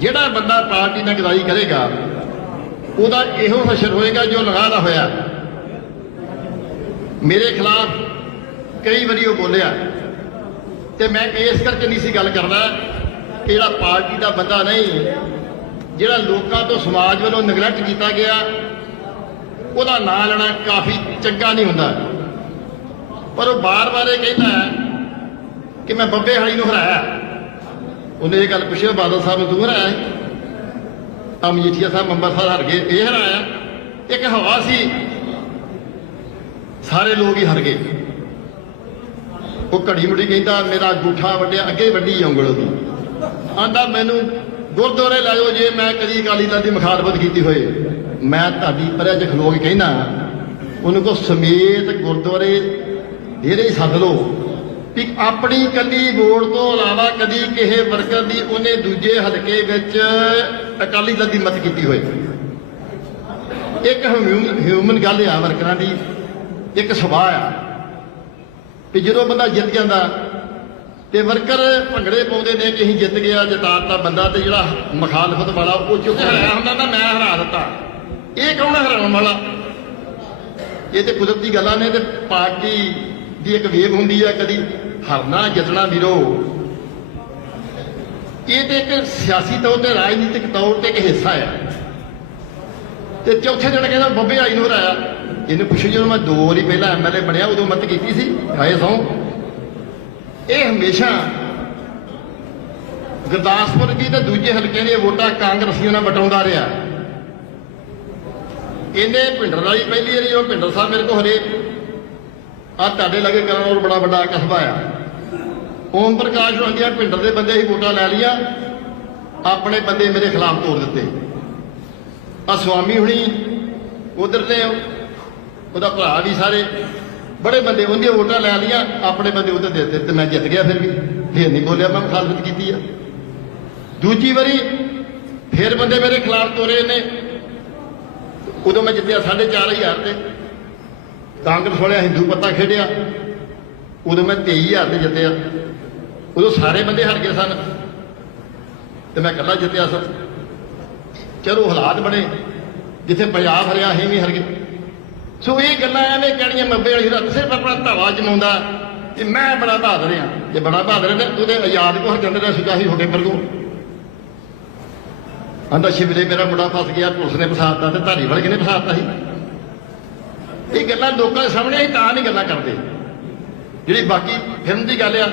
ਜਿਹੜਾ ਬੰਦਾ ਪਾਰਟੀ ਨਾਲ ਗਦਾਈ ਕਰੇਗਾ, ਉਹਦਾ ਇਹੋ ਹਸ਼ਰ ਹੋਏਗਾ ਜੋ ਲਗਾ ਦਾ ਹੋਇਆ। ਮੇਰੇ ਖਿਲਾਫ ਕਈ ਵਾਰੀ ਉਹ ਬੋਲਿਆ। ਤੇ ਮੈਂ ਇਸ ਕਰਕੇ ਨਹੀਂ ਸੀ ਗੱਲ ਕਰਦਾ ਕਿ ਜਿਹੜਾ ਪਾਰਟੀ ਦਾ ਬੰਦਾ ਨਹੀਂ, ਜਿਹੜਾ ਲੋਕਾਂ ਤੋਂ ਸਮਾਜ ਵੱਲੋਂ ਨਗਲੈਕਟ ਕੀਤਾ ਗਿਆ, ਉਹਦਾ ਨਾਂ ਲੈਣਾ ਕਾਫੀ ਚੰਗਾ ਨਹੀਂ ਹੁੰਦਾ। ਪਰ ਉਹ ਬਾਰ-ਬਾਰ ਇਹ ਕਹਿੰਦਾ ਕਿ ਮੈਂ ਬੱਬੇ ਹਾਲੀ ਨੂੰ ਹਰਾਇਆ। ਉਹਨੇ ਇਹ ਗੱਲ ਪੁੱਛੀ ਬਾਦਲ ਸਾਹਿਬ ਨੂੰ ਤੂੰ ਹਰਾਇਆ ਆ ਮਜੀਠੀਆ ਸਾਹਿਬ ਅੰਮ੍ਰਿਤਸਰ ਹਰ ਗਏ, ਇਹ ਹਰਾਇਆ? ਇੱਕ ਹਵਾ ਸੀ। ਸਾਰੇ ਲੋਕ ਹੀ ਹਰ ਗਏ। ਉਹ ਘੜੀ ਮੁੜੀ ਕਹਿੰਦਾ, ਮੇਰਾ ਗੁੱਠਾ ਵੱਡਿਆ, ਅੱਗੇ ਵੱਡੀ ਉਂਗਲ ਉਹਦੀ। ਆਂਦਾ, ਮੈਨੂੰ ਗੁਰਦੁਆਰੇ ਲੈ ਜੇ ਮੈਂ ਕਦੀ ਅਕਾਲੀ ਦਲ ਦੀ ਮੁਖਾਲਫਤ ਕੀਤੀ ਹੋਏ। ਮੈਂ ਤੁਹਾਡੀ ਪਰਿਆ ਚ ਖਲੋ ਕੇ ਕਹਿੰਦਾ, ਉਹਨੂੰ ਕੋ ਸਮੇਤ ਗੁਰਦੁਆਰੇ ਡੇਰੇ ਹੀ ਸੱਦ ਲਓ। ਵੀ ਆਪਣੀ ਕੱਲੀ ਵੋਟ ਤੋਂ ਇਲਾਵਾ ਕਦੀ ਕਿਸੇ ਵਰਕਰ ਦੀ ਉਹਨੇ ਦੂਜੇ ਹਲਕੇ ਵਿੱਚ ਅਕਾਲੀ ਦਲ ਦੀ ਮਤ ਕੀਤੀ ਹੋਏ। ਇੱਕ ਹਿਊਮਨ ਗੱਲ ਆ ਵਰਕਰਾਂ ਦੀ, ਇੱਕ ਸੁਭਾਅ ਆ। ਵੀ ਜਦੋਂ ਬੰਦਾ ਜਿੱਤ ਜਾਂਦਾ, ਤੇ ਵਰਕਰ ਭੰਗੜੇ ਪਾਉਂਦੇ ਨੇ ਕਿ ਅਸੀਂ ਜਿੱਤ ਗਿਆ ਜਿਤਾਤਾ ਬੰਦਾ ਤੇ ਜਿਹੜਾ ਮੁਖਾਲਫਤ ਵਾਲਾ ਉਹ ਚੁੱਕ ਹਰਾਇਆ ਹੁੰਦਾ ਨਾ ਮੈਂ ਹਰਾ ਦਿੱਤਾ। ਇਹ ਕੌਣ ਹਰਾਉਣ ਵਾਲਾ? ਇਹ ਤੇ ਕੁਦਰਤੀ ਗੱਲਾਂ ਨੇ ਤੇ ਪਾਰਟੀ ਦੀ ਇੱਕ ਵੇਵ ਹੁੰਦੀ ਆ ਕਦੀ ਹਰਨਾ ਜਿੱਤਣਾ ਵੀਰੋ। ਇਹ ਤੇ ਇੱਕ ਸਿਆਸੀ ਤੌਰ ਤੇ, ਰਾਜਨੀਤਿਕ ਤੌਰ ਤੇ ਇੱਕ ਹਿੱਸਾ ਆ। ਤੇ ਚੌਥੇ ਦਿਨ ਕਹਿੰਦਾ, ਬੱਬੇ ਆਈ ਨੂੰ ਹਰਾਇਆ। ਇਹਨੂੰ ਪੁੱਛੋ ਜਦੋਂ ਮੈਂ ਦੋ ਵਾਰੀ ਪਹਿਲਾਂ ਐਮਐਲਏ ਬਣਿਆ, ਉਦੋਂ ਮਤ ਕੀਤੀ ਸੀ, ਹਾਏ ਸੌ। ਇਹ ਹਮੇਸ਼ਾ ਗੁਰਦਾਸਪੁਰ ਦੀ ਤੇ ਦੂਜੇ ਹਲਕਿਆਂ ਦੀਆਂ ਵੋਟਾਂ ਕਾਂਗਰਸੀਆਂ ਨਾਲ ਵਟਾਉਂਦਾ ਰਿਹਾ। ਇਹਨੇ ਭਿੰਡਰ ਵਾਲੀ ਪਹਿਲੀ ਵਾਰੀ, ਉਹ ਭਿੰਡਰ ਸਾਹਿਬ ਮੇਰੇ ਕੋਲ ਹਰੇ ਆ ਤੁਹਾਡੇ ਲਾਗੇ ਕਰਨ ਬੜਾ ਵੱਡਾ ਕਸਬਾ ਆ। ਓਮ ਪ੍ਰਕਾਸ਼ ਹੋਣਗੀਆਂ ਭਿੰਡਰ ਦੇ ਬੰਦੇ ਹੀ ਵੋਟਾਂ ਲੈ ਲੀਆਂ ਆਪਣੇ ਬੰਦੇ ਮੇਰੇ ਖਿਲਾਫ ਤੋੜ ਦਿੱਤੇ। ਆ ਸਵਾਮੀ ਹੁਣੀ ਉਧਰ ਦੇ ਉਹਦਾ ਭਰਾ ਵੀ ਸਾਰੇ, ਬੜੇ ਬੰਦੇ ਉਹਦੀਆਂ ਵੋਟਾਂ ਲੈ ਲੀਆਂ ਆਪਣੇ ਬੰਦੇ ਉਧਰ ਦੇ ਦਿੱਤੇ ਤੇ ਮੈਂ ਜਿੱਤ ਗਿਆ ਫਿਰ ਵੀ। ਫਿਰ ਨਹੀਂ ਬੋਲਿਆ, ਮੈਂ ਮੁਖਾਲਫਤ ਕੀਤੀ ਆ। ਦੂਜੀ ਵਾਰੀ ਫਿਰ ਬੰਦੇ ਮੇਰੇ ਖਿਲਾਫ ਤੋਰੇ ਨੇ ਉਦੋਂ ਮੈਂ ਜਿੱਤਿਆ 4500 ਤੇ। ਕਾਂਗਰਸ ਵਾਲਿਆਂ ਹਿੰਦੂ ਪੱਤਾ ਖੇਡਿਆ। ਉਦੋਂ ਮੈਂ 23000 ਤੇ ਜਿੱਤਿਆ। ਉਦੋਂ ਸਾਰੇ ਬੰਦੇ ਹਟ ਗਏ ਸਨ। ਤੇ ਮੈਂ ਇਕੱਲਾ ਜਿੱਤਿਆ ਸਰ ਚਲੋ ਹਾਲਾਤ ਬਣੇ। ਜਿੱਥੇ ਪੰਜਾਬ ਹਰਿਆ, ਅਸੀਂ ਵੀ ਹਰ ਗਏ। ਸੋ ਇਹ ਗੱਲਾਂ ਐਵੇਂ ਕਹਿਣੀਆਂ ਮੱਬੇ ਵਾਲੀ ਰੱਤ ਸਿਰਫ ਆਪਣਾ ਧਾਵਾ ਜਮਾਉਂਦਾ। ਕਿ ਮੈਂ ਬੜਾ ਬਹਾਦਰ ਆ ਜੇ ਬੜਾ ਬਹਾਦਰ ਤੇ ਉਹਦੇ ਆਜ਼ਾਦ ਕੋ ਹਜੰਦ ਦਾ ਸੁਜਾ ਹੀ ਤੁਹਾਡੇ ਵਰਗੋ। ਆਂਦਾ ਸ਼ਿਵਰੇ ਮੇਰਾ ਮੁੰਡਾ ਫਸ ਗਿਆ, ਪੁਲਿਸ ਨੇ ਫਸਾਤਾ ਤੇ ਧਾਰੀ ਵਾਲੇ ਕਿਨੇ ਫਸਾਤਾ ਸੀ? ਇਹ ਗੱਲਾਂ ਲੋਕਾਂ ਦੇ ਸਾਹਮਣੇ ਅਸੀਂ ਤਾਂ ਨਹੀਂ ਗੱਲਾਂ ਕਰਦੇ। ਜਿਹੜੀ ਬਾਕੀ ਫਿਲਮ ਦੀ ਗੱਲ ਆ,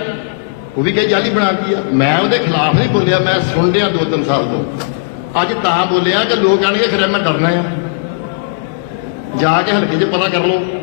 ਉਹ ਵੀ ਕਹੇ ਜਾਲੀ ਬਣਾਤੀ ਆ। ਮੈਂ ਉਹਦੇ ਖਿਲਾਫ ਨਹੀਂ ਬੋਲਿਆ, ਮੈਂ ਸੁਣ ਲਿਆ ਦੋ ਤਿੰਨ ਸਾਲ ਤੋਂ। ਅੱਜ ਤਾਂ ਬੋਲਿਆ ਕਿ ਲੋਕ ਆਣਗੇ, ਫਿਰ ਮੈਂ ਡਰਨਾ ਆ। ਜਾ ਕੇ ਹਲਕੇ 'ਚ ਪਤਾ ਕਰ ਲਓ।